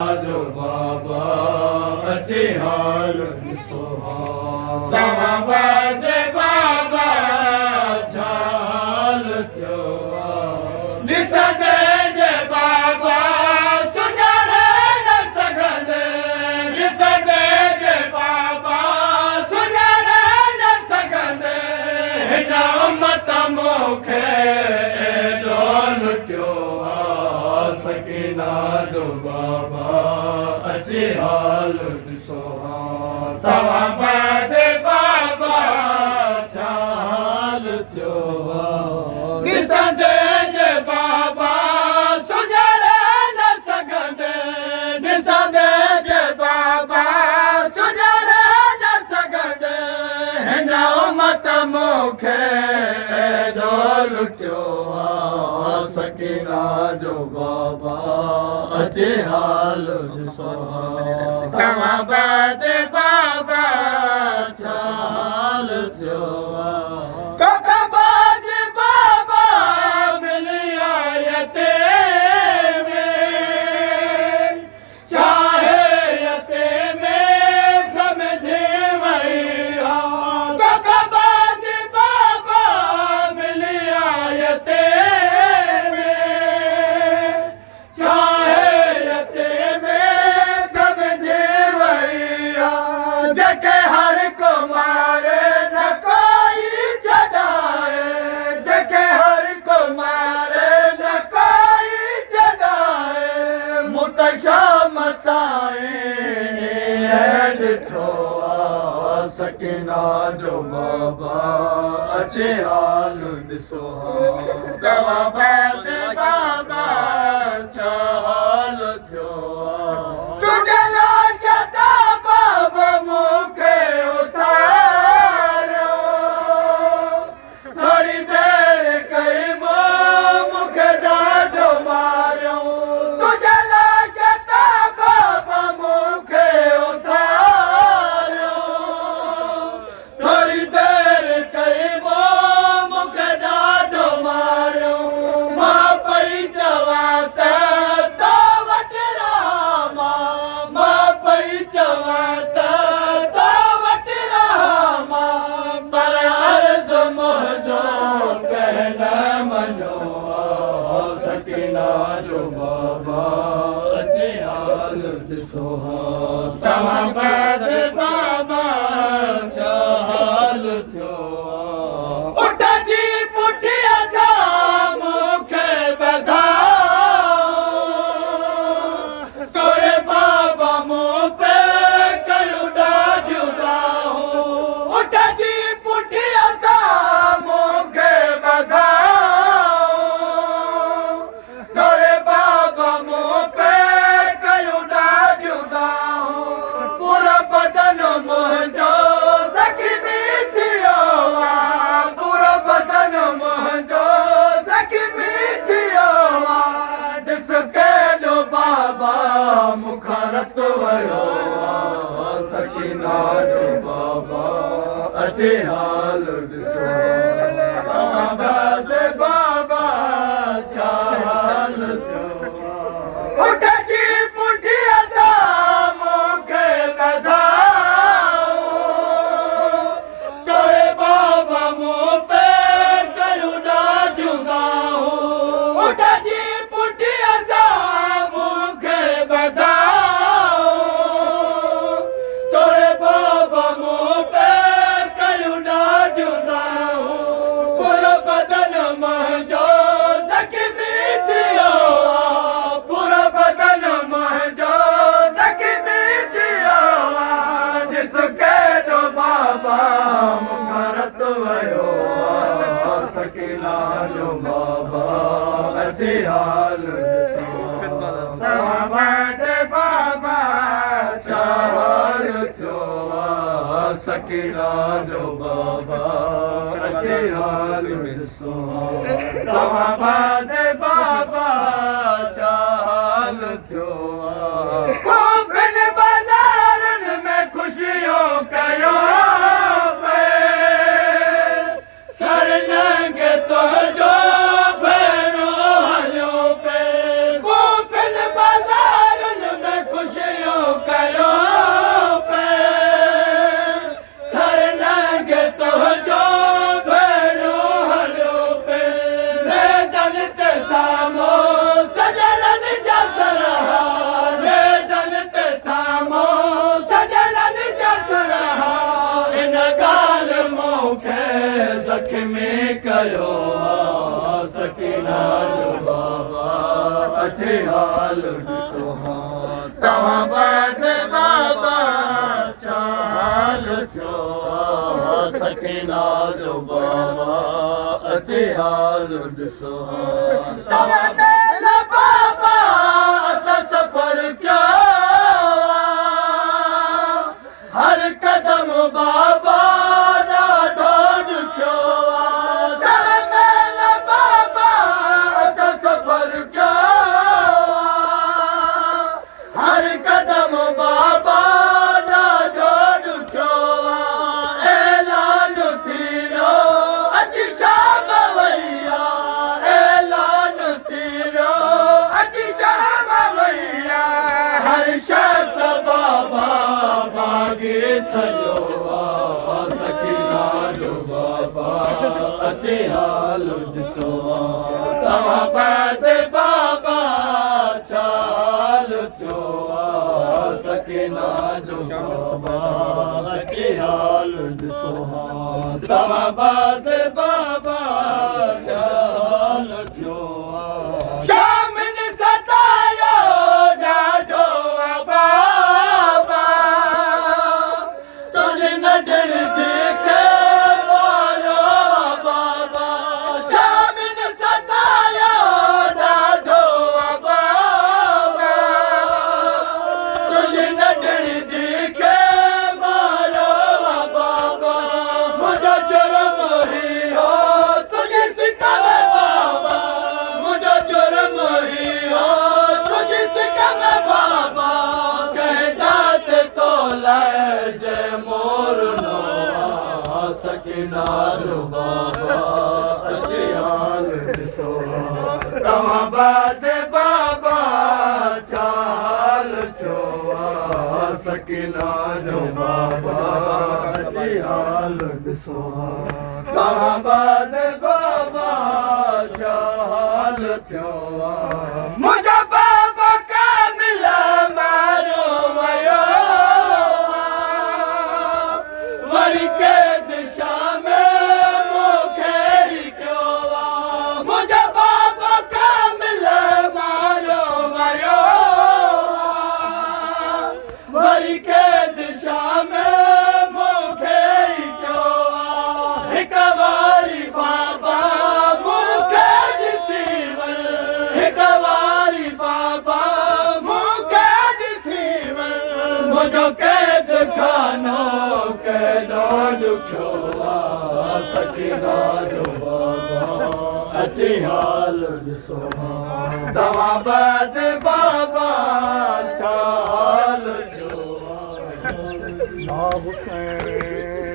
जो बाबा अचे हाल सुहाल तव्हां बाद बाबा छाल थियो ॾिसंदे जे बाबा सुञाणे न सघंदे ॾिसंदे जे बाबा सुञाणे न सघंदे हिन उम्मत मूंखे एॾो लुटियो आहे सकीना जो बाबा अचे हाल ॾिसो तव्हां बाद बाबा छा हाल थियो ॾिसंदे जे बाबा सुञाणे न सघंदे ॾिसंदे जे बाबा सुञाणे न सघंदे हिन उम्मत मूंखे एॾो लुटियो आहे सकीना जो बाबा अचे हाल ॾिसो तव्हां बाद बाबा छा हाल थियो तव्हां बाद बाबा मिली आयते में चाहे यते में समझे वही तव्हां बाद बाबा मिली आयते जके हर को मारे न कोई छॾाए जके हर को मारे न कोई छॾाए मुतशाम ताईं ॾिठो आहे सकीना जो बाबा अचे हाल ॾिसो तव्हां बाद बाबा छा हाल थियो तुंहिंजे लाइ छॾा बाबा मूंखे उतारियो थोरी देरि कई मूंखे ॾाढो मारियो तुंहिंजे लाइ छॾा बाबा मूंखे उतारियो थोरी देरि कई मूंखे ॾाढो मारियो मां पई चवां त तो वटि रहां मां पई चवां त तो वटि रहां पर अर्ज़ मुंहिंजो कंहिं न मञो सकीना जो बाबा अचे हाल ॾिसो तव्हां बाद बाबा छा हाल थियो उठ जी पुठीअ सां मूंखे ॿधाओ तोरे बाबा मूं पे कयूं ॾाढियूं राहूं उठ जी पुठीअ सां मूंखे ॿधाओ तोरे बाबा मूं पे कयूं ॾाढियूं राहूं पूरो बदन मुंहिंजो ज़ख़्मी थियो आहे पूरो बदन मुंहिंजो ज़ख़्मी थियो आहे ॾिस केॾो बाबा मूंखां रत वियो आहे सकीना जो बाबा अचे हाल ॾिसो तव्हां बाद बाबा छा हाल थियो उठ जी पुठीअ सां मूंखे ॿधाओ तोरे बाबा मूं पे कयूं ॾाढियूं राहूं उठ जी पुठीअ सां मूंखे ॿधाओ तोरे बाबा मूं पे कयूं ॾाढियूं राहूं पूरो बदन मुंहिंजो ज़ख़्मी थियो आहे पूरो बदन मुंहिंजो ज़ख़्मी थियो आहे ॾिस केॾो बाबा मूंखां रत वियो आहे सकीना जो बाबा अचे हाल ॾिसो तव्हां बाद बाबा छा हाल थियो आहे सकीना जो बाबा अचे हाल ॾिसो तव्हां बाद बाबा छा हाल थियो ख़ौफ़नि बाज़ारनि में ख़ुशियूं कयो सर नंगे तुंहिंजो भेणो हलियो पे ख़ौफ़नि बाज़ारनि में सकीना जो बाबा अचे हाल ॾिसो तव्हां मेला बाबा असां सफ़र कयो हर कदम बाबा ॾाढो ॾुखियो तव्हां मेला बाबा असां सफ़र कयो हर कदम बाबा ॾाढो ॾुखियो ऐलान थी वियो अॼु शाम वई ऐलान थी वियो अॼु शाम वई हर शख़्स बाबा भाॻे सॼो सकीना जो बाबा अचे हाल ॾिसो तव्हां बैद बाबा छा हाल थियो सकीना जो बाबा अचे हाल ॾिसो तव्हां बैद बाबा छा हाल थियो शामिल सतायो ॾाढो बाबा तुंहिंजे नंढड़ देखे मारो बाबा शामिल सतायो ॾाढो बाबा तुंहिंजे नंढड़ देखे मारो बाबा मुंहिंजो जुर्म ही हो तुंहिंजे सिक में बाबा मुंहिंजो जुर्म ही हो तुंहिंजे सिक में बाबा कहंदा ते तो लाइ जय मोर नो सकीना जो बाबा अचे हाल ॾिसो तव्हां बाद बाबा छा हाल थियो सकीना जो बाबा अचे हाल ॾिसो तव्हां बाद बाबा छा हाल थियो मुंहिंजा बाबा कामिल मारियो वियो वरी के दिशा में मूंखे ई कयो मुंहिंजा बाबा कामिल मारियो वियो वरी के दिशा में मूंखे ई कयो हिकु वारी बाबा मूंखे ॾिसी वर हिकु वारी बाबा मूंखे ॾिसी वर मुंहिंजो कैद खानो केॾो ॾुखियो सकीना जो बाबा अचे हाल ॾिसो तव्हां बाद